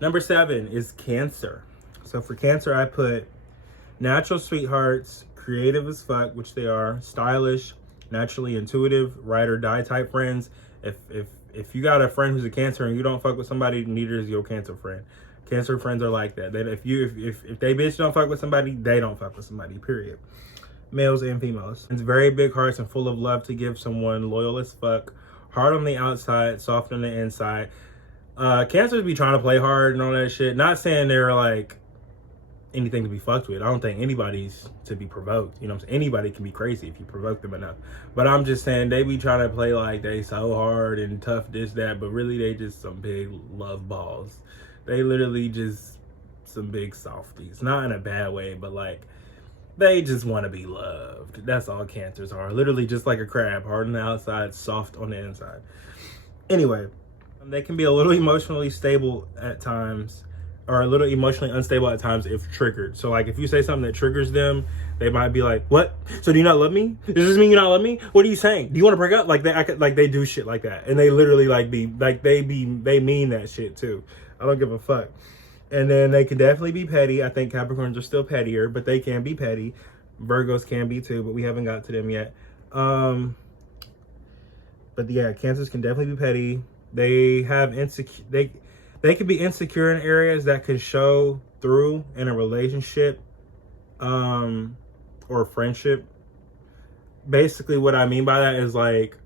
Number 7 is Cancer. So for Cancer, I put natural sweethearts, creative as fuck, which they are, stylish, naturally intuitive, ride or die type friends. If you got a friend who's a Cancer and you don't fuck with somebody, neither is your Cancer friend. Cancer friends are like that. If they bitch don't fuck with somebody, they don't fuck with somebody. Period. Males and females. It's very big hearts and full of love to give someone, loyal as fuck, hard on the outside, soft on the inside. Cancers be trying to play hard and all that shit. Not saying they're like anything to be fucked with. I don't think anybody's to be provoked. You know what I'm saying? Anybody can be crazy if you provoke them enough. But I'm just saying they be trying to play like they so hard and tough, this, that, but really they just some big love balls. They literally just some big softies. Not in a bad way, but like they just want to be loved. That's all Cancers are. Literally just like a crab, hard on the outside, soft on the inside. Anyway, they can be a little emotionally stable at times, or a little emotionally unstable at times if triggered. So like if you say something that triggers them, they might be like, "What? So do you not love me? Does this mean you not love me? What are you saying? Do you want to break up?" Like they do shit like that, and they literally they mean that shit too. I don't give a fuck. And then they can definitely be petty. I think Capricorns are still pettier, but they can be petty. Virgos can be too, but we haven't got to them yet. But yeah, Cancers can definitely be petty. They have they can be insecure in areas that can show through in a relationship or friendship. Basically what I mean by that is like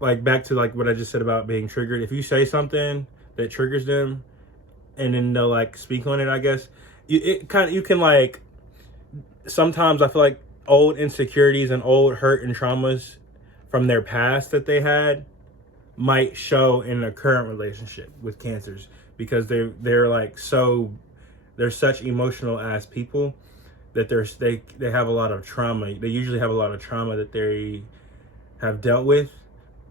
back to like what I just said about being triggered. If you say something that triggers them and then they'll like speak on it, I guess you can like, sometimes I feel like old insecurities and old hurt and traumas from their past that they had might show in a current relationship with Cancers, because they're like they're such emotional ass people that they have a lot of trauma. They usually have a lot of trauma that they have dealt with,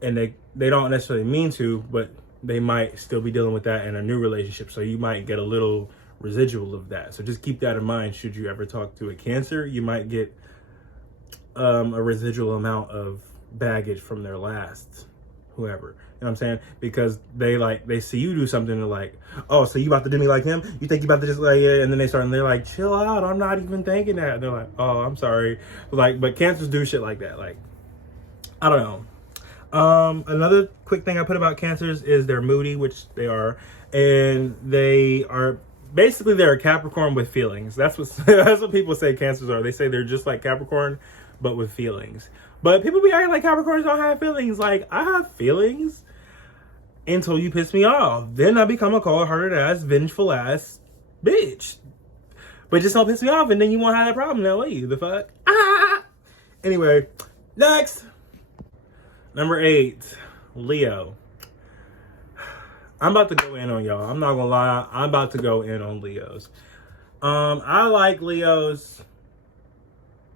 and they don't necessarily mean to, but they might still be dealing with that in a new relationship. So you might get a little residual of that. So just keep that in mind. Should you ever talk to a Cancer, you might get a residual amount of baggage from their last whoever. You know what I'm saying? Because they see you do something, they're like, "Oh, so you about to do me like him? You think you about to just like," yeah? And then they're like, "Chill out, I'm not even thinking that." And they're like, "Oh, I'm sorry." But Cancers do shit like that. Like, I don't know. Another quick thing I put about Cancers is they're moody, which they are, and they are basically they're a Capricorn with feelings. That's what that's what people say Cancers are. They say they're just like Capricorn, but with feelings. But people be acting like Capricorns don't have feelings. Like, I have feelings until you piss me off. Then I become a cold-hearted ass, vengeful ass bitch. But just don't piss me off, and then you won't have that problem. Now leave. The fuck? Ah! Anyway, next. Number 8, Leo. I'm about to go in on y'all. I'm not gonna lie. I'm about to go in on Leos. I like Leos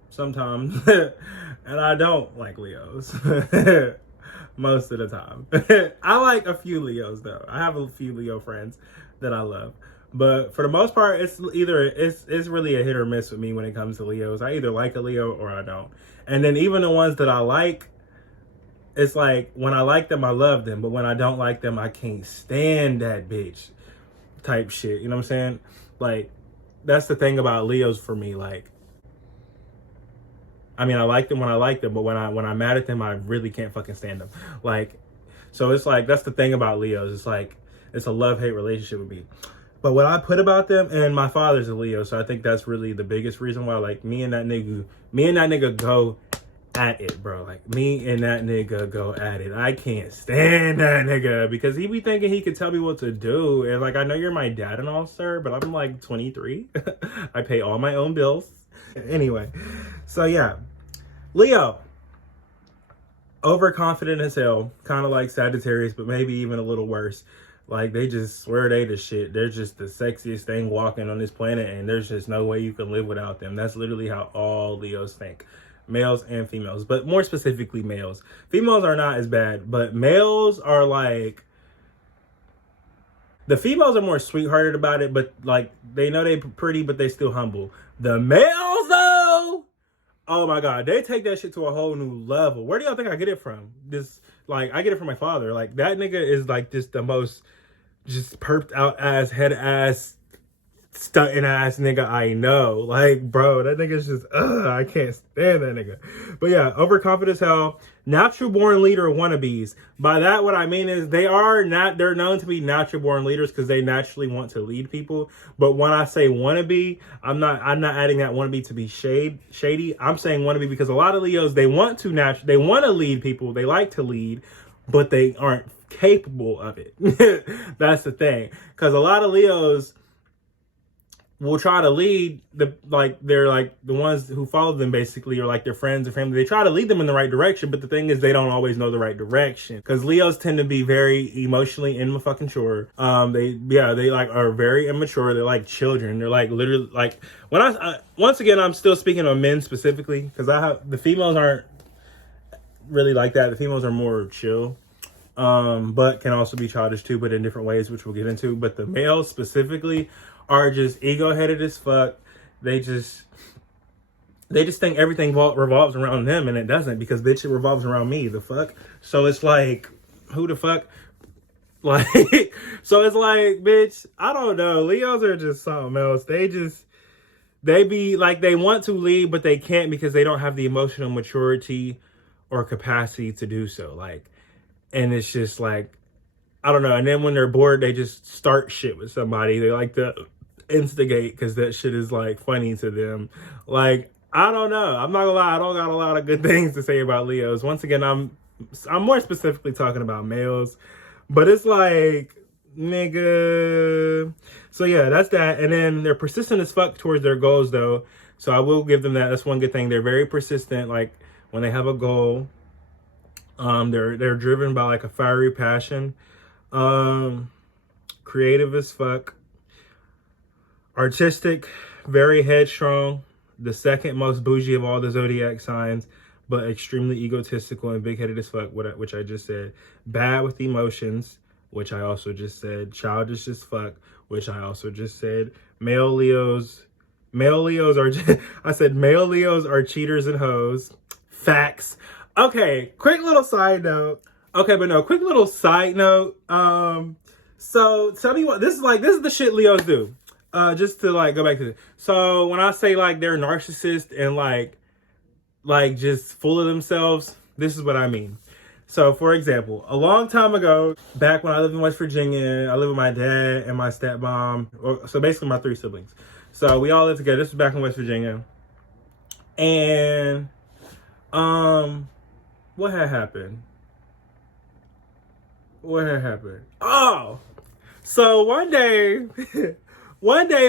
sometimes, and I don't like Leos most of the time. I like a few Leos though. I have a few Leo friends that I love, but for the most part, it's really a hit or miss with me when it comes to Leos. I either like a Leo or I don't. And then even the ones that I like, it's like when I like them, I love them, but when I don't like them, I can't stand that bitch type shit. You know what I'm saying? Like, that's the thing about Leos for me. Like, I mean, I like them when I like them, but when I'm mad at them, I really can't fucking stand them. Like, so it's like, that's the thing about Leos. It's like, it's a love-hate relationship with me. But what I put about them, and my father's a Leo, so I think that's really the biggest reason why, like, me and that nigga go at it, bro. Like, me and that nigga go at it. I can't stand that nigga because he be thinking he could tell me what to do. And like, I know you're my dad and all, sir, but I'm like 23. I pay all my own bills. Anyway, so yeah, Leo, overconfident as hell, kind of like Sagittarius, but maybe even a little worse. Like, they just swear they the shit. They're just the sexiest thing walking on this planet, and there's just no way you can live without them. That's literally how all Leos think. Males and females, but more specifically males. Females are not as bad, but males are like, the females are more sweethearted about it, but like, they know they pretty, but they still humble. The males though, oh my God, they take that shit to a whole new level. Where do y'all think I get it from? I get it from my father. Like, that nigga is like just the most just perped out ass, head ass, stunting ass nigga I know. Like, bro, that nigga's just, I can't stand that nigga. But yeah, overconfident as hell. Natural born leader wannabes. By that, what I mean is they're known to be natural born leaders because they naturally want to lead people. But when I say wannabe, I'm not adding that wannabe to be shady. I'm saying wannabe because a lot of Leos, they want to lead people. They like to lead, but they aren't capable of it. That's the thing. Because a lot of Leos will try to lead they're like the ones who follow them basically, or like their friends and family. They try to lead them in the right direction, but the thing is they don't always know the right direction because Leos tend to be very emotionally immature. They like are very immature. They're like children. They're like literally like when once again I'm still speaking on men specifically because the females aren't really like that. The females are more chill. But can also be childish too, but in different ways, which we'll get into. But the males specifically are just ego-headed as fuck. They just think everything revolves around them, and it doesn't, because bitch, it revolves around me. The fuck? So it's like, who the fuck? Like, so it's like, bitch, I don't know. Leos are just something else. They be like, they want to lead, but they can't because they don't have the emotional maturity or capacity to do so. Like, and it's just like, I don't know. And then when they're bored, they just start shit with somebody. They like to instigate because that shit is like funny to them. Like, I don't know. I'm not gonna lie. I don't got a lot of good things to say about Leos. Once again, I'm more specifically talking about males, but it's like, nigga. So yeah, that's that. And then they're persistent as fuck towards their goals though. So I will give them that. That's one good thing. They're very persistent. Like when they have a goal, they're driven by like a fiery passion. Creative as fuck, artistic, very headstrong, the second most bougie of all the zodiac signs, but extremely egotistical and big-headed as fuck, which I just said. Bad with emotions, which I also just said. Childish as fuck, which I also just said. Male Leos are I said male Leos are cheaters and hoes. Facts. Okay, quick little side note. So tell me what this is the shit Leos do. Just to like go back to this. So when I say like they're narcissists and like just full of themselves, this is what I mean. So for example, a long time ago, back when I lived in West Virginia, I lived with my dad and my stepmom. So basically my three siblings. So we all lived together. This was back in West Virginia. And what had happened? Oh, so one day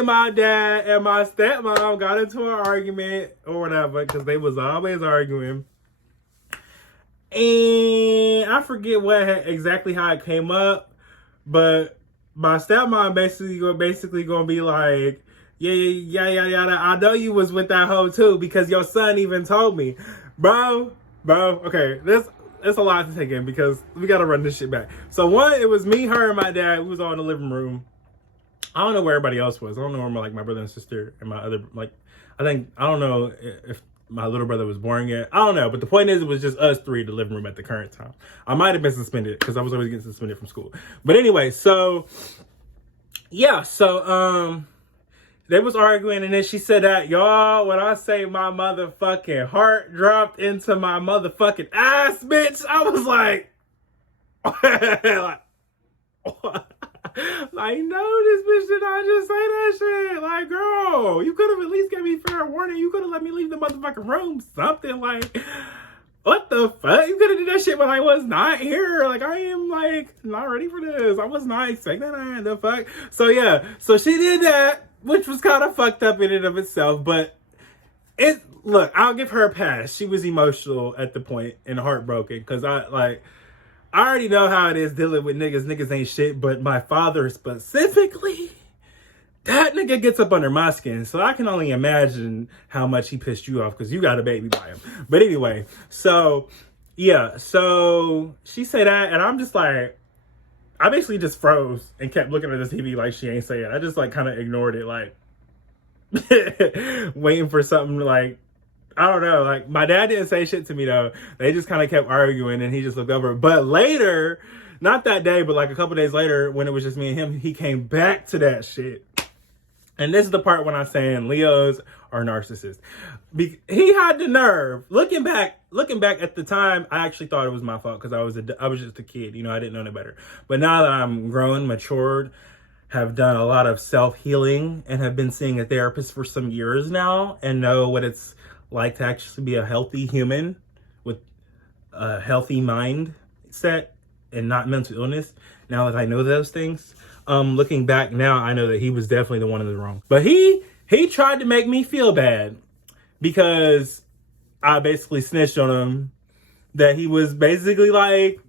my dad and my stepmom got into an argument or whatever because they was always arguing. And I forget exactly how it came up, but my stepmom basically gonna be like, yeah, I know you was with that hoe too because your son even told me, bro. Okay, it's a lot to take in because we got to run this shit back. So one, it was me, her, and my dad. We was all in the living room. I don't know where everybody else was. I don't know where my brother and sister and my other, I don't know if my little brother was born yet. I don't know. But the point is, it was just us three in the living room at the current time. I might have been suspended because I was always getting suspended from school. But anyway, so yeah, they was arguing, and then she said that, y'all, when I say my motherfucking heart dropped into my motherfucking ass, bitch, I was like, like, no, this bitch did not just say that shit. Like, girl, you could have at least gave me fair warning. You could have let me leave the motherfucking room. Something like, what the fuck? You could have did that shit when I was not here. Like, I am, like, not ready for this. I was not expecting that. The fuck? So, yeah. So, she did that, which was kind of fucked up in and of itself. But, look, I'll give her a pass. She was emotional at the point and heartbroken. Because, I already know how it is dealing with niggas. Niggas ain't shit. But my father specifically, that nigga gets up under my skin. So I can only imagine how much he pissed you off because you got a baby by him. But anyway, so yeah. So she said that and I'm just like, I basically just froze and kept looking at the TV like she ain't saying. I just like kind of ignored it, like waiting for something like, I don't know. Like my dad didn't say shit to me though. They just kind of kept arguing and he just looked over. But later, not that day, but like a couple days later when it was just me and him, he came back to that shit. And this is the part when I'm saying Leos are narcissists. He had the nerve. Looking back at the time, I actually thought it was my fault because I was just a kid. You know, I didn't know any better. But now that I'm grown, matured, have done a lot of self-healing and have been seeing a therapist for some years now and know what it's like to actually be a healthy human with a healthy mindset and not mental illness. Now that I know those things, looking back now, I know that he was definitely the one in the wrong. But he tried to make me feel bad because I basically snitched on him that he was basically like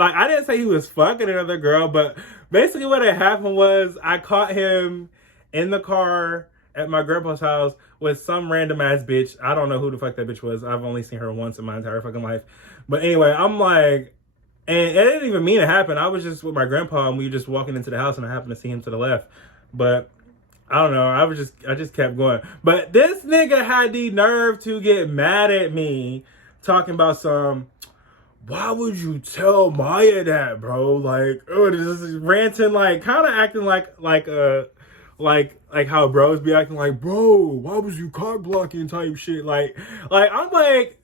I didn't say he was fucking another girl, but basically what had happened was I caught him in the car at my grandpa's house with some random ass bitch. I don't know who the fuck that bitch was. I've only seen her once in my entire fucking life. But anyway, I'm like, and it didn't even mean it happened. I was just with my grandpa and we were just walking into the house and I happened to see him to the left. But I don't know. I just kept going. But this nigga had the nerve to get mad at me talking about why would you tell Maya that, bro? Like, just ranting, like, kind of acting like how bros be acting like, bro, why was you cock blocking type shit? Like I'm like,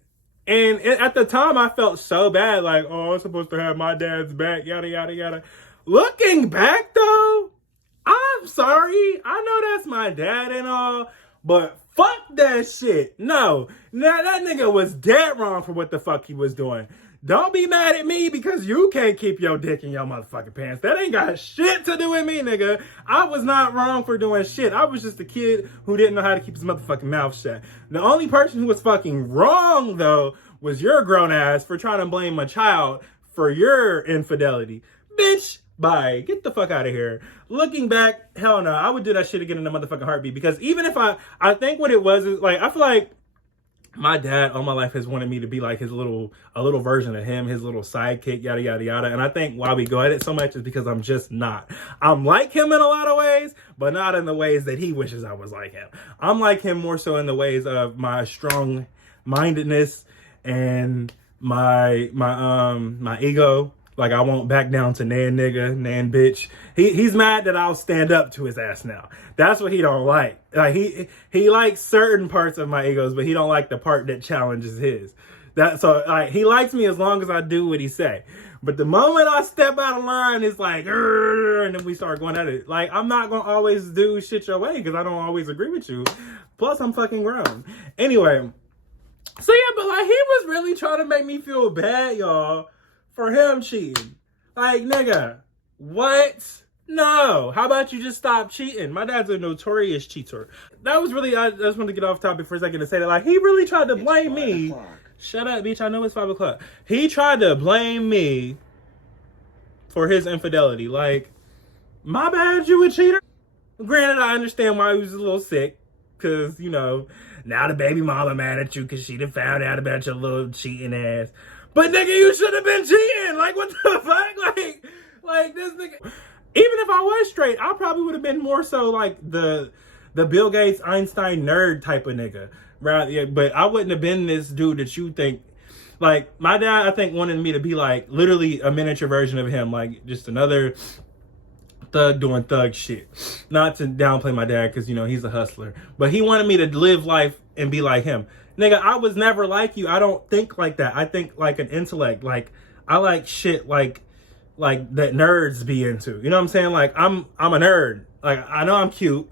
and at the time I felt so bad, like, oh, I'm supposed to have my dad's back, yada, yada, yada. Looking back though, I'm sorry. I know that's my dad and all, but fuck that shit. No, that nigga was dead wrong for what the fuck he was doing. Don't be mad at me because you can't keep your dick in your motherfucking pants. That ain't got shit to do with me, nigga. I was not wrong for doing shit. I was just a kid who didn't know how to keep his motherfucking mouth shut. The only person who was fucking wrong, though, was your grown ass for trying to blame a child for your infidelity. Bitch, bye. Get the fuck out of here. Looking back, hell no. I would do that shit again in a motherfucking heartbeat because even if I think what it was is, like, I feel like my dad all my life has wanted me to be like a little version of him, his little sidekick, yada, yada, yada. And I think why we go at it so much is because I'm just not. I'm like him in a lot of ways, but not in the ways that he wishes I was like him. I'm like him more so in the ways of my strong mindedness and my ego. Like, I won't back down to nan nigga, nan bitch. He's mad that I'll stand up to his ass now. That's what he don't like. Like, he likes certain parts of my egos, but he don't like the part that challenges his. So like, he likes me as long as I do what he say. But the moment I step out of line, it's like, and then we start going at it. Like, I'm not gonna always do shit your way because I don't always agree with you. Plus, I'm fucking grown. Anyway, so yeah, but like, he was really trying to make me feel bad, y'all, for him cheating. Like, nigga, what? No. How about you just stop cheating? My dad's a notorious cheater. That was really, I just wanted to get off topic for a second to say that, like, he really tried to blame me. Shut up, bitch. I know it's 5 o'clock. He tried to blame me for his infidelity. Like, my bad, you a cheater? Granted, I understand why he was a little sick. Because, you know, now the baby mama mad at you because she done found out about your little cheating ass. But nigga, you should have been cheating. Like, what the fuck? Like this nigga. Even if I was straight, I probably would have been more so like the Bill Gates, Einstein nerd type of nigga. Right? Yeah, but I wouldn't have been this dude that you think. Like, my dad, I think, wanted me to be like literally a miniature version of him. Like, just another thug doing thug shit. Not to downplay my dad because, you know, he's a hustler. But he wanted me to live life and be like him. Nigga, I was never like you. I don't think like that. I think like an intellect. Like, I like shit like that nerds be into. You know what I'm saying? Like, I'm a nerd. Like, I know I'm cute.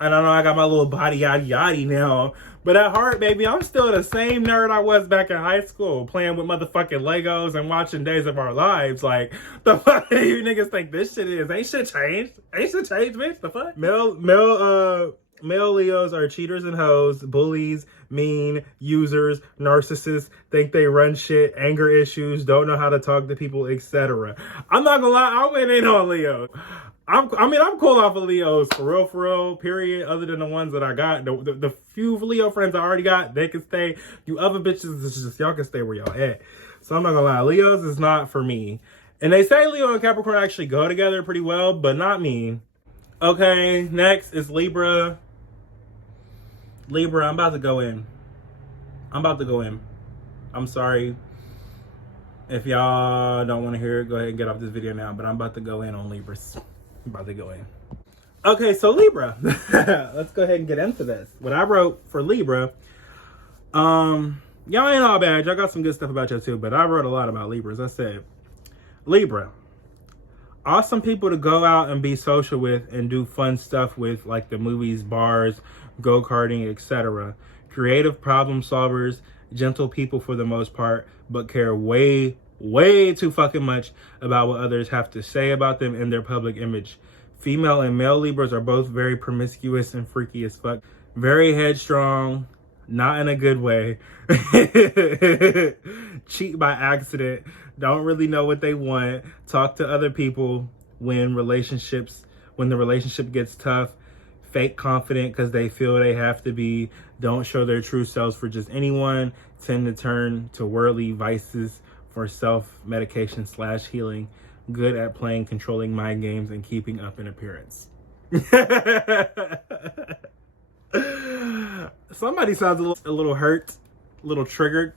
And I know I got my little body yada yada now. But at heart, baby, I'm still the same nerd I was back in high school. Playing with motherfucking Legos and watching Days of Our Lives. Like, the fuck do you niggas think this shit is? Ain't shit changed. Ain't shit changed, bitch. The fuck? Male Leos are cheaters and hoes, bullies, mean, users, narcissists, think they run shit, anger issues, don't know how to talk to people, etc. I'm not gonna lie, I went in on Leo. I'm cool off of Leos, for real, period, other than the ones that I got. The few Leo friends I already got, they can stay. You other bitches, it's just y'all can stay where y'all at. So I'm not gonna lie, Leos is not for me. And they say Leo and Capricorn actually go together pretty well, but not me. Okay, next is Libra. I'm about to go in. I'm sorry. If y'all don't want to hear it, go ahead and get off this video now. But I'm about to go in on Libras. I'm about to go in. Okay, so Libra. Let's go ahead and get into this. What I wrote for Libra. Y'all ain't all bad. Y'all got some good stuff about y'all too. But I wrote a lot about Libras. I said, Libra. Awesome people to go out and be social with and do fun stuff with, like the movies, bars, go-karting, etc. Creative problem solvers, gentle people for the most part, but care way too fucking much about what others have to say about them and their public image. Female and male Libras are both very promiscuous and freaky as fuck. Very headstrong, not in a good way. Cheat by accident. Don't really know what they want. Talk to other people when the relationship gets tough. Fake confident because they feel they have to be. Don't show their true selves for just anyone. Tend to turn to worldly vices for self-medication / healing. Good at playing controlling mind games and keeping up in appearance. Somebody sounds a little hurt, a little triggered.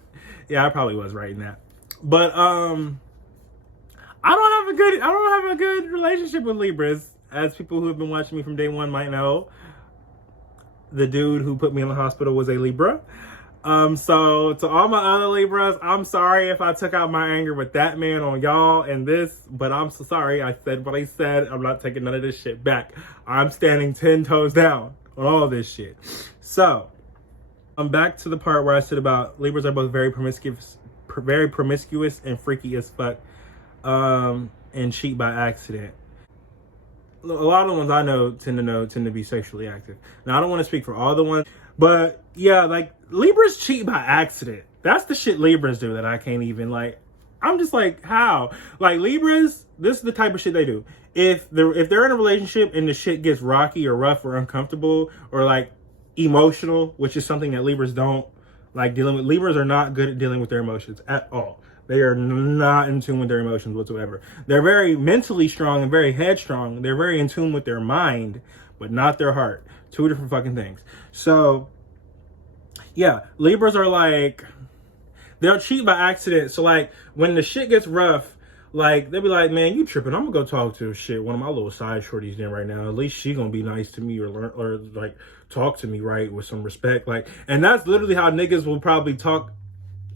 Yeah, I probably was writing that. But I don't have a good relationship with Libras. As people who have been watching me from day one might know, the dude who put me in the hospital was a Libra. So to all my other Libras, I'm sorry if I took out my anger with that man on y'all and this, but I'm so sorry. I said what I said. I'm not taking none of this shit back. I'm standing 10 toes down on all of this shit. So I'm back to the part where I said about Libras are both very promiscuous and freaky as fuck, and cheat by accident. A lot of the ones I know tend to be sexually active. Now I don't want to speak for all the ones, but yeah, like Libras cheat by accident. That's the shit Libras do that I can't even like. I'm just like, how? Like Libras, this is the type of shit they do. If they're in a relationship and the shit gets rocky or rough or uncomfortable or like emotional, which is something that Libras don't like dealing with. Libras are not good at dealing with their emotions at all. They are not in tune with their emotions whatsoever. They're very mentally strong and very headstrong. They're very in tune with their mind, but not their heart. Two different fucking things. So, yeah, Libras are like, they'll cheat by accident. So, like, when the shit gets rough, like, they'll be like, man, you tripping. I'm gonna go talk to one of my little side shorties in right now. At least she gonna be nice to me or like, talk to me right with some respect. Like, and that's literally how niggas will probably talk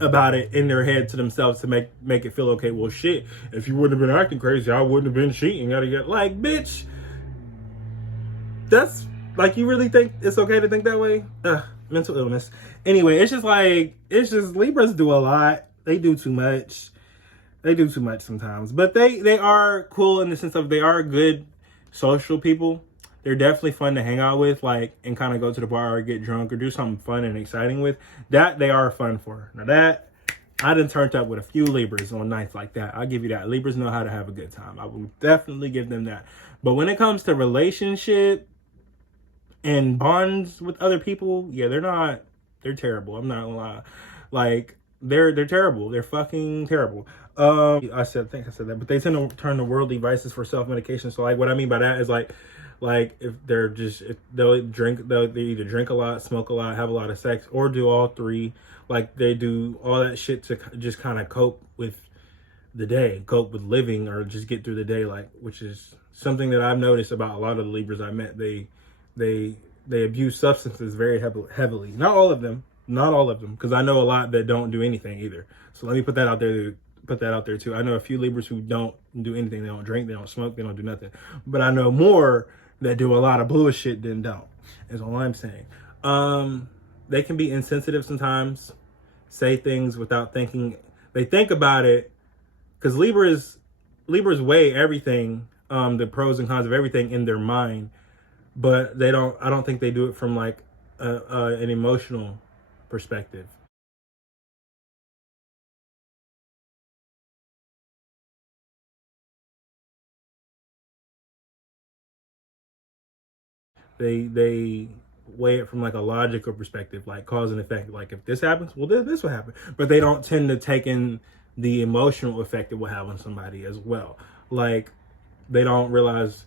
about it in their head to themselves to make it feel okay. Well, shit, if you wouldn't have been acting crazy, I wouldn't have been cheating. Gotta get like, bitch. That's like, you really think it's okay to think that way? Mental illness. Anyway, it's just Libras do a lot. They do too much. They do too much sometimes, but they are cool in the sense of they are good social people. They're definitely fun to hang out with, like, and kind of go to the bar or get drunk or do something fun and exciting with. That they are fun for. Now that, I done turned up with a few Libras on nights like that. I'll give you that. Libras know how to have a good time. I will definitely give them that. But when it comes to relationship and bonds with other people, yeah, they're terrible. I'm not gonna lie. Like, they're terrible. They're fucking terrible. I think I said that, but they tend to turn to worldly vices for self-medication. So, like, what I mean by that is like if they'll either drink a lot, smoke a lot, have a lot of sex, or do all three. Like, they do all that shit to just kind of cope with the day, cope with living, or just get through the day. Like, which is something that I've noticed about a lot of the Libras I met. They abuse substances very heavily. Not all of them, because I know a lot that don't do anything either. So let me put that out there too. I know a few Libras who don't do anything. They don't drink, they don't smoke, they don't do nothing. But I know more that do a lot of bullshit than don't, is all I'm saying. They can be insensitive sometimes, say things without thinking. They think about it, because Libras weigh everything, the pros and cons of everything in their mind, but I don't think they do it from like an emotional perspective. They weigh it from like a logical perspective, like cause and effect. Like, if this happens, well, this will happen. But they don't tend to take in the emotional effect it will have on somebody as well. Like, they don't realize,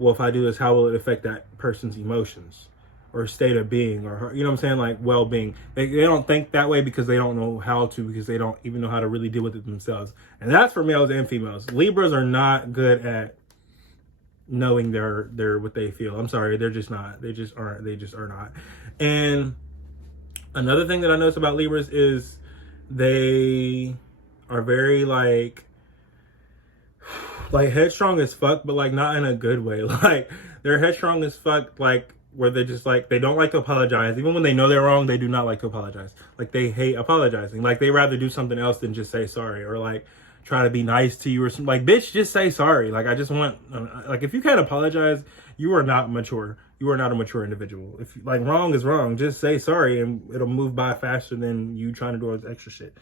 well, if I do this, how will it affect that person's emotions? or state of being, or you know what I'm saying, like well-being. They don't think that way because they don't know how to, because they don't even know how to really deal with it themselves. And that's for males and females. Libras are not good at knowing their what they feel. I'm sorry, they're just not. They just aren't. They just are not. And another thing that I notice about Libras is they are very like headstrong as fuck, but like not in a good way. Like they're headstrong as fuck, like where they just like they don't like to apologize. Even when they know they're wrong, they do not like to apologize. Like they hate apologizing. Like they rather do something else than just say sorry, or like try to be nice to you or something. Like, bitch, just say sorry. Like I just want like if you can't apologize, you are not mature. You are not a mature individual. If like wrong is wrong, just say sorry and it'll move by faster than you trying to do all this extra shit.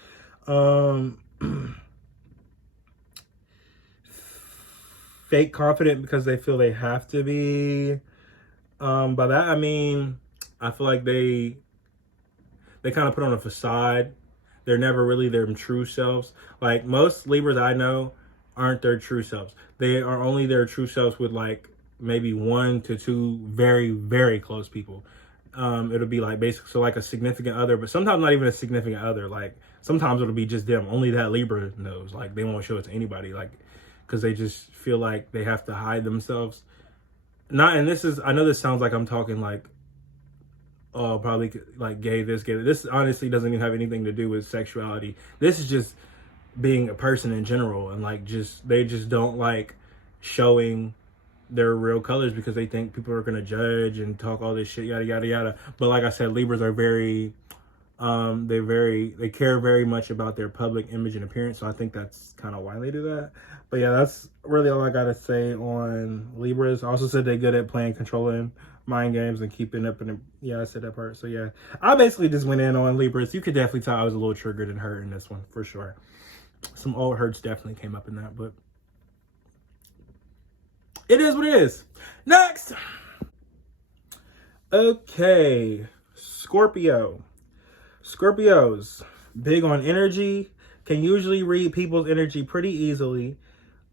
Fake confident because they feel they have to be. By that I mean, I feel like they kind of put on a facade. They're never really their true selves. Like most Libras I know aren't their true selves. They are only their true selves with like maybe 1 to 2 very, very close people. It'll be like basically so like a significant other, but sometimes not even a significant other. Like sometimes it'll be just them. Only that Libra knows. Like they won't show it to anybody. Like because they just feel like they have to hide themselves. Not, and this is, I know this sounds like I'm talking like, oh, probably like gay this, gay that. This honestly doesn't even have anything to do with sexuality. This is just being a person in general, and like just they just don't like showing their real colors because they think people are gonna judge and talk all this shit, yada yada yada. But like I said, Libras are very they care very much about their public image and appearance, so I think that's kind of why they do that. But yeah, that's really all I gotta say on Libras. I also said they're good at playing controlling mind games and keeping up in the, yeah, I said that part. So yeah, I basically just went in on Libras. You could definitely tell I was a little triggered and hurt in this one for sure. Some old hurts definitely came up in that, but it is what it is. Next. Okay, Scorpio. Scorpios, big on energy, can usually read people's energy pretty easily.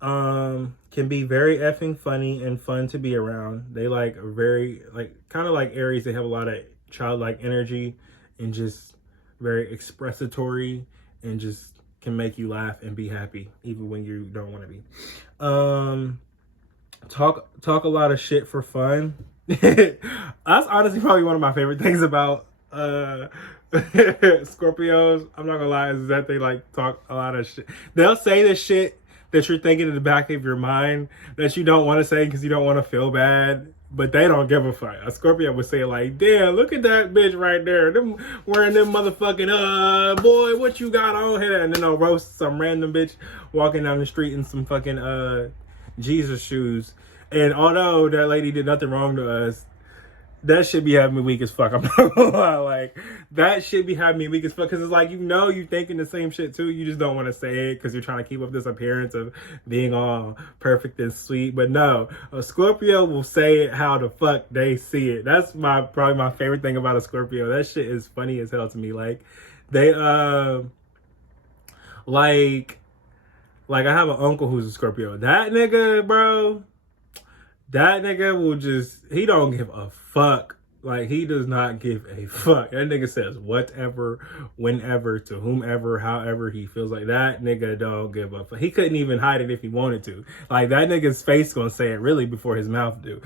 Can be very effing funny and fun to be around. They like very like kind of like Aries. They have a lot of childlike energy and just very expressatory and just can make you laugh and be happy even when you don't want to be. Talk a lot of shit for fun. That's honestly probably one of my favorite things about Scorpios, I'm not gonna lie, is that they like talk a lot of shit. They'll say the shit that you're thinking in the back of your mind that you don't want to say because you don't want to feel bad, but they don't give a fuck. A Scorpio would say like, damn, look at that bitch right there. Them wearing them motherfucking boy, what you got on here? And then they'll roast some random bitch walking down the street in some fucking Jesus shoes. And although that lady did nothing wrong to us, that should be having me weak as fuck. I'm not gonna lie. Like, that should be having me weak as fuck. Because it's like, you know, you thinking the same shit too. You just don't want to say it because you're trying to keep up this appearance of being all perfect and sweet. But no, a Scorpio will say it how the fuck they see it. That's probably my favorite thing about a Scorpio. That shit is funny as hell to me. Like, they, like I have an uncle who's a Scorpio. That nigga, bro. That nigga will just, he don't give a fuck. Like, he does not give a fuck. That nigga says whatever, whenever, to whomever, however he feels. Like, that nigga don't give a fuck. He couldn't even hide it if he wanted to. Like, that nigga's face gonna say it really before his mouth do.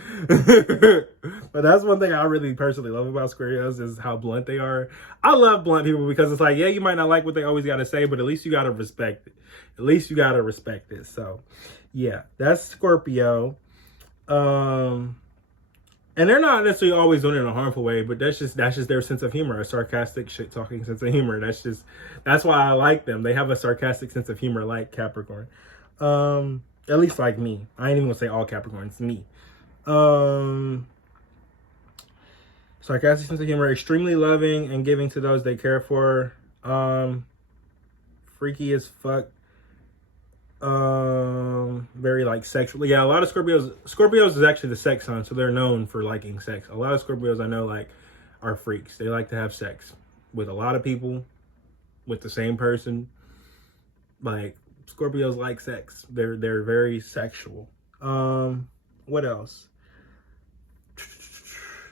But that's one thing I really personally love about Scorpios is how blunt they are. I love blunt people because it's like, yeah, you might not like what they always gotta say, but at least you gotta respect it. At least you gotta respect it. So, yeah, that's Scorpio. And they're not necessarily always doing it in a harmful way, but that's just their sense of humor, a sarcastic shit talking sense of humor. That's why I like them. They have a sarcastic sense of humor like Capricorn. At least like me. I ain't even gonna say all Capricorns, me. Sarcastic sense of humor, extremely loving and giving to those they care for. Freaky as fuck. Very like sexual. Yeah, a lot of Scorpios is actually the sex sign, so they're known for liking sex. A lot of Scorpios I know like are freaks. They like to have sex with a lot of people, with the same person. Like, Scorpios like sex. They're very sexual. What else?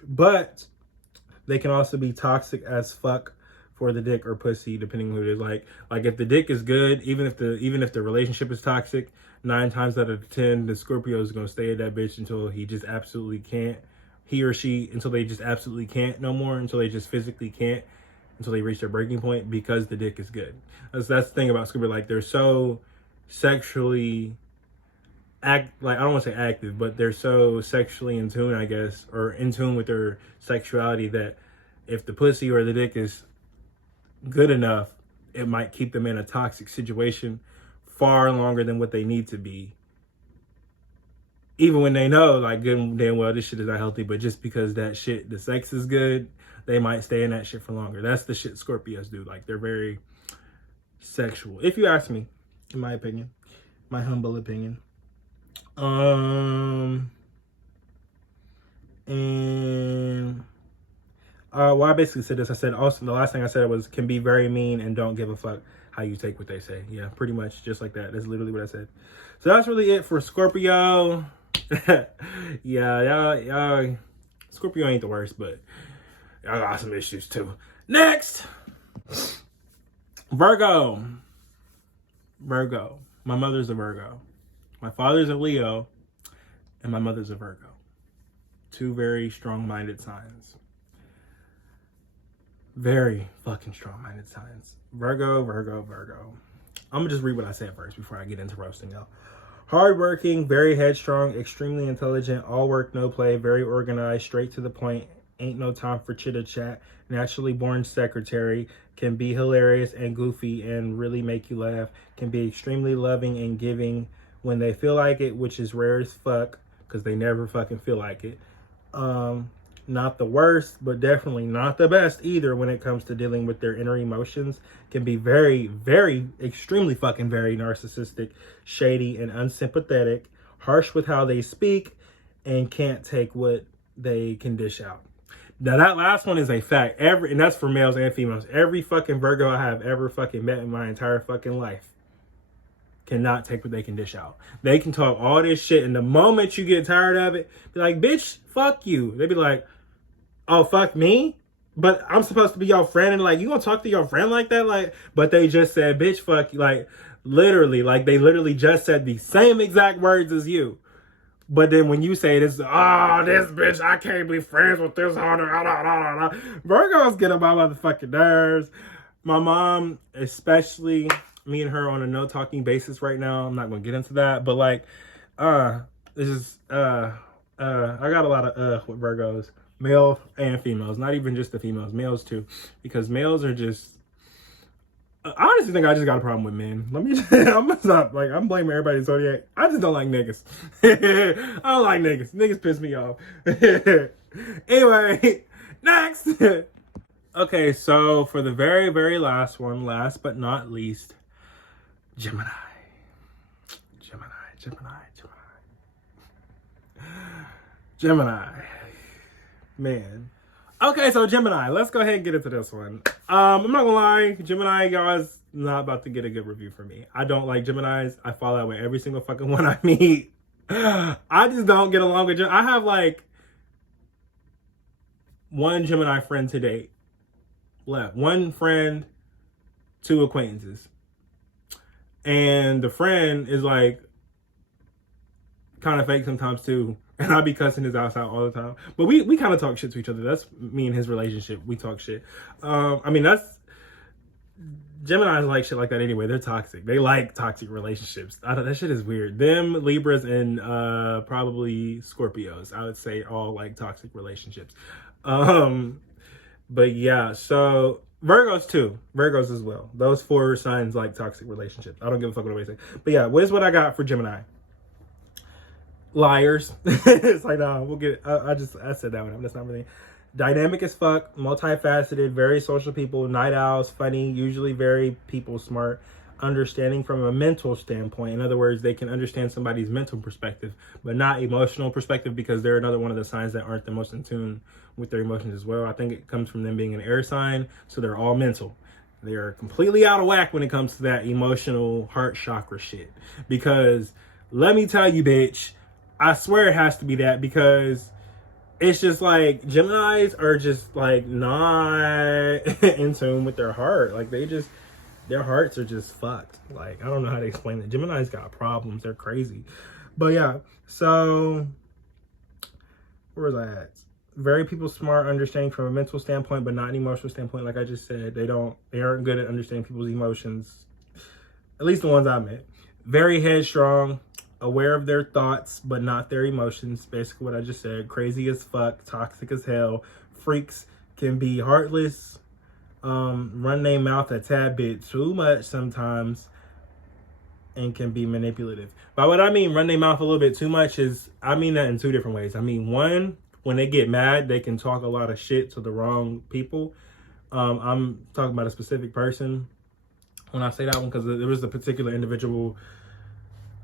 But they can also be toxic as fuck for the dick or pussy, depending on who it is. Like if the dick is good, even if the relationship is toxic, 9 times out of 10, the Scorpio is gonna stay at that bitch until he just absolutely can't. He or she, until they just absolutely can't no more, until they just physically can't, until they reach their breaking point, because the dick is good. That's the thing about Scorpio. Like, they're so sexually I don't want to say active, but they're so sexually in tune, I guess, or in tune with their sexuality, that if the pussy or the dick is good enough, it might keep them in a toxic situation far longer than what they need to be. Even when they know, like, good and damn well, this shit is not healthy, but just because that shit, the sex is good, they might stay in that shit for longer. That's the shit Scorpios do. Like, they're very sexual, if you ask me, in my opinion, my humble opinion. And well, I basically said this. I said also, the last thing I said was, can be very mean and don't give a fuck how you take what they say. Yeah, pretty much just like that. That's literally what I said. So that's really it for Scorpio. Yeah, y'all, Scorpio ain't the worst, but y'all got some issues too. Next, Virgo. My mother's a Virgo. My father's a Leo, and my mother's a Virgo. 2 very strong-minded signs. Very fucking strong-minded signs. Virgo. I'm gonna just read what I said first before I get into roasting y'all. Hardworking, very headstrong, extremely intelligent, all work, no play, very organized, straight to the point, ain't no time for chitter-chat, naturally born secretary, can be hilarious and goofy and really make you laugh, can be extremely loving and giving when they feel like it, which is rare as fuck, because they never fucking feel like it. Not the worst, but definitely not the best either when it comes to dealing with their inner emotions. Can be very, very, extremely fucking very narcissistic, shady, and unsympathetic, harsh with how they speak, and can't take what they can dish out. Now, that last one is a fact. And that's for males and females. Every fucking Virgo I have ever fucking met in my entire fucking life cannot take what they can dish out. They can talk all this shit, and the moment you get tired of it, be like, bitch, fuck you. They be like, oh, fuck me? But I'm supposed to be your friend, and like, you gonna talk to your friend like that? Like, but they just said, bitch, fuck you. Like, literally, like, they literally just said the same exact words as you. But then when you say this, oh, this bitch, I can't be friends with this hunter. Virgos get on my motherfucking nerves. My mom, especially, me and her on a no talking basis right now. I'm not gonna get into that, but like, this is I got a lot of with Virgos, male and females, not even just the females, males too, because males are just. I honestly think I just got a problem with men. I'm gonna stop. Like, I'm blaming everybody in Zodiac. I just don't like niggas. I don't like niggas. Niggas piss me off. Anyway, next. Okay, so for the very, very last one, last but not least, Gemini. Man. Okay, so Gemini. Let's go ahead and get into this one. I'm not gonna lie, Gemini, guys, not about to get a good review from me. I don't like Geminis. I fall out with every single fucking one I meet. I just don't get along with Gemini. I have like 1 Gemini friend to date left. 1 friend, 2 acquaintances. And the friend is like kind of fake sometimes too. And I be cussing his ass out all the time. But we kind of talk shit to each other. That's me and his relationship. We talk shit. I mean, that's... Geminis like shit like that anyway. They're toxic. They like toxic relationships. That shit is weird. Them, Libras, and probably Scorpios, I would say, all like toxic relationships. But yeah, so... Virgos too. Virgos as well. Those 4 signs like toxic relationships. I don't give a fuck what anybody say. But yeah, what is what I got for Gemini? Liars. It's like, no, we'll get it. I said that one. That's not really. Dynamic as fuck, multifaceted, very social people, night owls, funny, usually very people smart, understanding from a mental standpoint. In other words, they can understand somebody's mental perspective, but not emotional perspective, because they're another one of the signs that aren't the most in tune with their emotions as well. I think it comes from them being an air sign, so they're all mental. They are completely out of whack when it comes to that emotional heart chakra shit. Because let me tell you, bitch, I swear it has to be that, because it's just like Geminis are just like not in tune with their heart. Like they just, their hearts are just fucked. Like I don't know how to explain it. Gemini's got problems. They're crazy. But yeah, so where was I at? Very people smart, understanding from a mental standpoint, but not an emotional standpoint. Like I just said, they aren't good at understanding people's emotions. At least the ones I met. Very headstrong, aware of their thoughts, but not their emotions. Basically what I just said. Crazy as fuck, toxic as hell. Freaks can be heartless, run their mouth a tad bit too much sometimes, and can be manipulative. By what I mean run their mouth a little bit too much is, I mean that in two different ways. I mean, one, when they get mad, they can talk a lot of shit to the wrong people. I'm talking about a specific person when I say that one, because there was a particular individual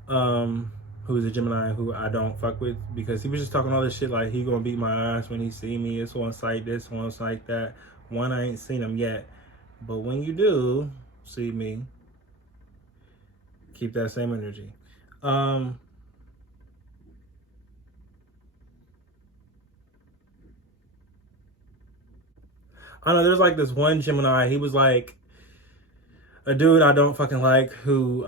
who is a Gemini who I don't fuck with, because he was just talking all this shit like he gonna beat my ass when he see me. It's one site this, one site that. One, I ain't seen him yet, but when you do see me, keep that same energy. I don't know, there's like this one Gemini, he was like a dude I don't fucking like, who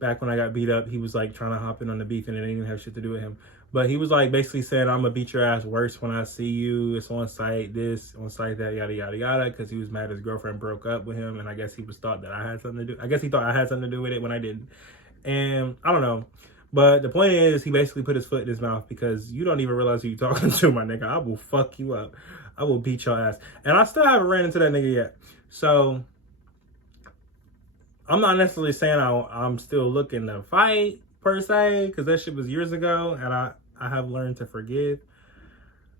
back when I got beat up, he was like trying to hop in on the beef and it didn't even have shit to do with him. But he was like basically saying, I'm gonna beat your ass worse when I see you. It's on site this, on site that, yada yada yada, because he was mad his girlfriend broke up with him, and I guess he was thought that I had something to do. I guess he thought I had something to do with it when I didn't. And I don't know. But the point is, he basically put his foot in his mouth, because you don't even realize who you're talking to, my nigga. I will fuck you up. I will beat your ass. And I still haven't ran into that nigga yet. So I'm not necessarily saying I'm still looking to fight per se, because that shit was years ago, and I have learned to forgive.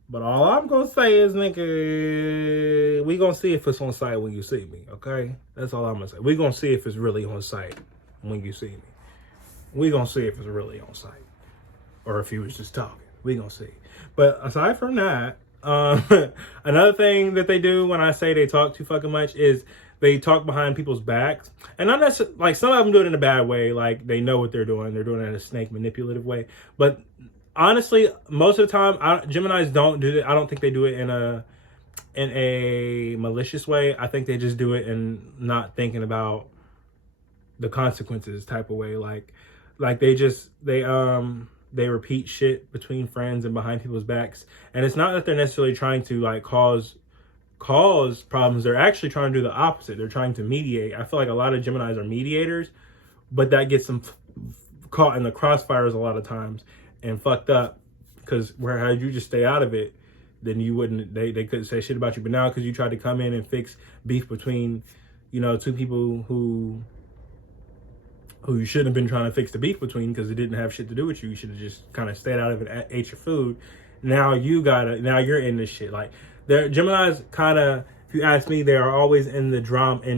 But all I'm gonna say is, nigga, we gonna see if it's on site when you see me, okay? That's all I'm gonna say. We gonna see if it's really on site when you see me. We gonna see if it's really on site, or if he was just talking. We gonna see. But aside from that, another thing that they do when I say they talk too fucking much is they talk behind people's backs. And not necessarily, like, some of them do it in a bad way, like they know what they're doing. They're doing it in a snake manipulative way. But honestly, most of the time, Geminis don't do it. I don't think they do it in a malicious way. I think they just do it in not thinking about the consequences type of way. Like they repeat shit between friends and behind people's backs. And it's not that they're necessarily trying to like cause problems. They're actually trying to do the opposite. They're trying to mediate. I feel like a lot of Geminis are mediators, but that gets them caught in the crossfires a lot of times and fucked up, because had you just stay out of it, then you wouldn't, they couldn't say shit about you. But now, because you tried to come in and fix beef between, you know, two people who you shouldn't have been trying to fix the beef between, because it didn't have shit to do with you. You should have just kind of stayed out of it, ate your food. Now now you're in this shit. Like, Geminis kind of, if you ask me, they are always in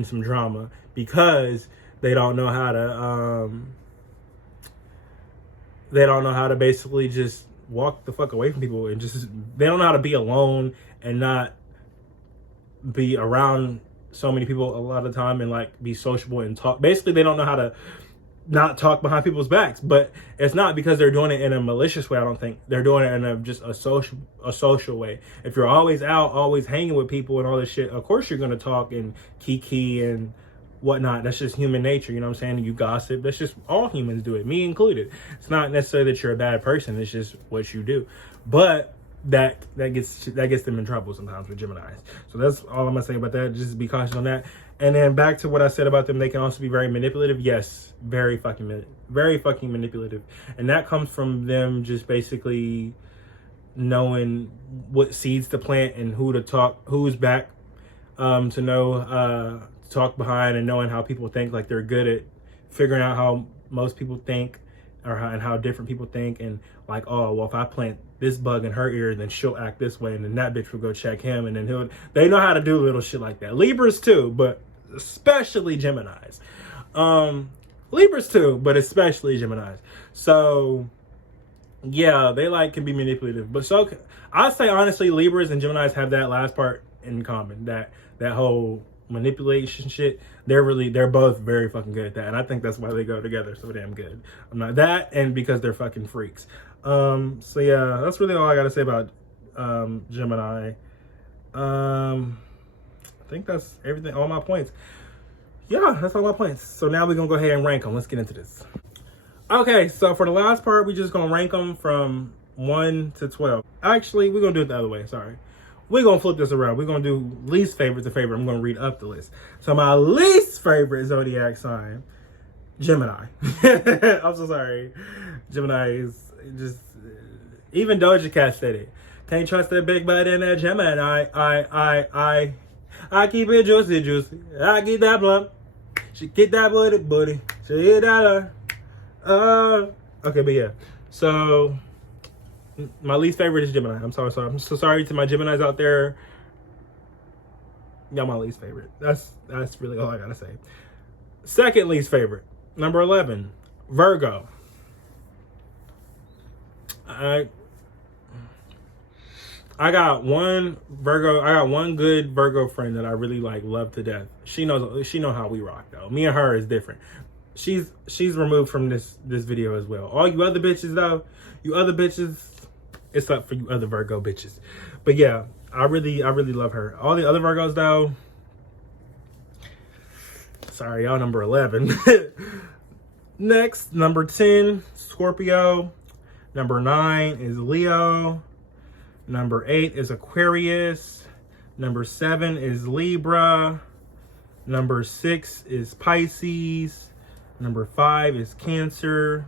some drama, because they don't know how to basically just walk the fuck away from people, and just, they don't know how to be alone and not be around so many people a lot of the time and like be sociable and talk. Basically, they don't know how to not talk behind people's backs. But it's not because they're doing it in a malicious way. I don't think they're doing it in just a social way. If you're always out, always hanging with people and all this shit, of course you're gonna talk and kiki and whatnot. That's just human nature, you know what I'm saying? And you gossip. That's just, all humans do it, me included. It's not necessarily that you're a bad person. It's just what you do. But that gets them in trouble sometimes with Geminis. So that's all I'm gonna say about that. Just be cautious on that. And then back to what I said about them, they can also be very manipulative. Yes, very fucking manipulative. And that comes from them just basically knowing what seeds to plant and who to talk, who's back, to know, talk behind, and knowing how people think. Like, they're good at figuring out how most people think, and how different people think, and like, oh, well, if I plant this bug in her ear, then she'll act this way, and then that bitch will go check him, and then they know how to do little shit like that. Libras too, but especially Geminis. Libras too, but especially Geminis. So yeah, they can be manipulative. But I'd say honestly, Libras and Geminis have that last part in common, that whole manipulation shit, they're both very fucking good at that. And I think that's why they go together so damn good. I'm not that, and because they're fucking freaks. So yeah, that's really all I gotta say about Gemini. I think that's everything, all my points. Yeah, that's all my points. So now we're gonna go ahead and rank them. Let's get into this. Okay, so for the last part, we're just gonna rank them from 1 to 12. Actually, we're gonna do it the other way, sorry. We're gonna flip this around. We're gonna do least favorite to favorite. I'm gonna read up the list. So my least favorite zodiac sign, Gemini. I'm so sorry. Gemini is just, even Doja Cat said it. Can't trust that big butt in that Gemini. I keep it juicy, juicy. I get that blunt. She get that booty. She hit that okay, but yeah. So my least favorite is Gemini. I'm so sorry to my Geminis out there. Y'all my least favorite. That's really all I gotta say. Second least favorite, number 11, Virgo. I got one Virgo. I got one good Virgo friend that I really love to death. She know how we rock though. Me and her is different. She's removed from this video as well. All you other bitches though, it's up for you other Virgo bitches. But yeah, I really love her. All the other Virgos though, sorry, y'all number 11. Next, number 10, Scorpio. Number 9 is Leo. Number 8 is Aquarius. Number 7 is Libra. Number 6 is Pisces. Number 5 is Cancer.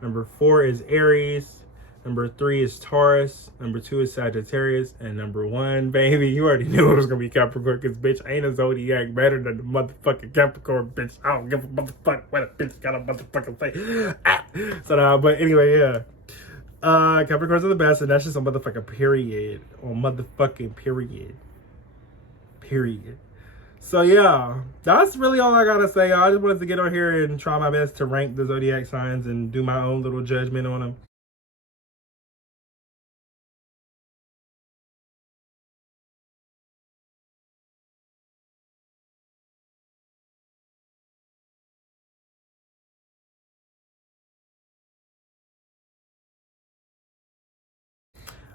Number 4 is Aries. Number 3 is Taurus. Number 2 is Sagittarius. And number 1, baby, you already knew it was going to be Capricorn, because, bitch, ain't a zodiac better than the motherfucking Capricorn, bitch. I don't give a motherfucker what a bitch got a motherfucking say. So, but anyway, yeah. Capricorns are the best, and that's just a motherfucking period. Or motherfucking period. Period. So, yeah, that's really all I gotta say. I just wanted to get on here and try my best to rank the zodiac signs and do my own little judgment on them.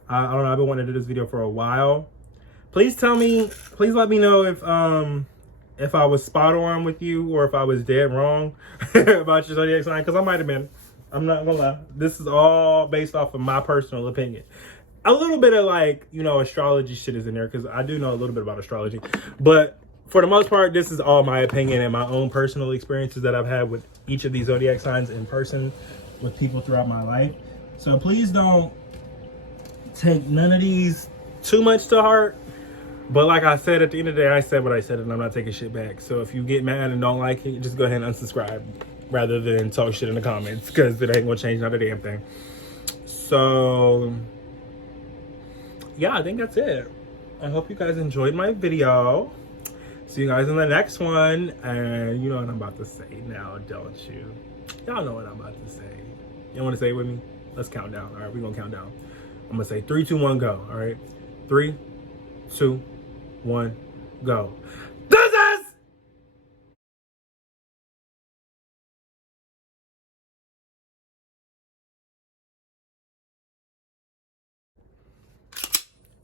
I don't know, I've been wanting to do this video for a while. Please let me know if I was spot on with you or if I was dead wrong about your zodiac sign, because I might have been. I'm not gonna lie. This is all based off of my personal opinion. A little bit of astrology shit is in there, because I do know a little bit about astrology. But for the most part, this is all my opinion and my own personal experiences that I've had with each of these zodiac signs in person with people throughout my life. So please don't take none of these too much to heart. But like I said, at the end of the day, I said what I said, and I'm not taking shit back. So if you get mad and don't like it, just go ahead and unsubscribe rather than talk shit in the comments, because it ain't gonna change not a damn thing. So yeah, I think that's it. I hope you guys enjoyed my video. See you guys in the next one. And you know what I'm about to say now, don't you? Y'all know what I'm about to say. You want to say it with me? Let's count down. All right, we're gonna count down. I'm gonna say 3, 2, 1, go. All right, 3, 2, 1, go. This is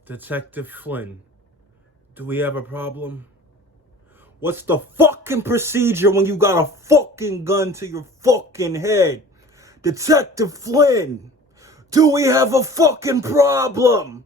Detective Flynn. Do we have a problem? What's the fucking procedure when you got a fucking gun to your fucking head? Detective Flynn, do we have a fucking problem?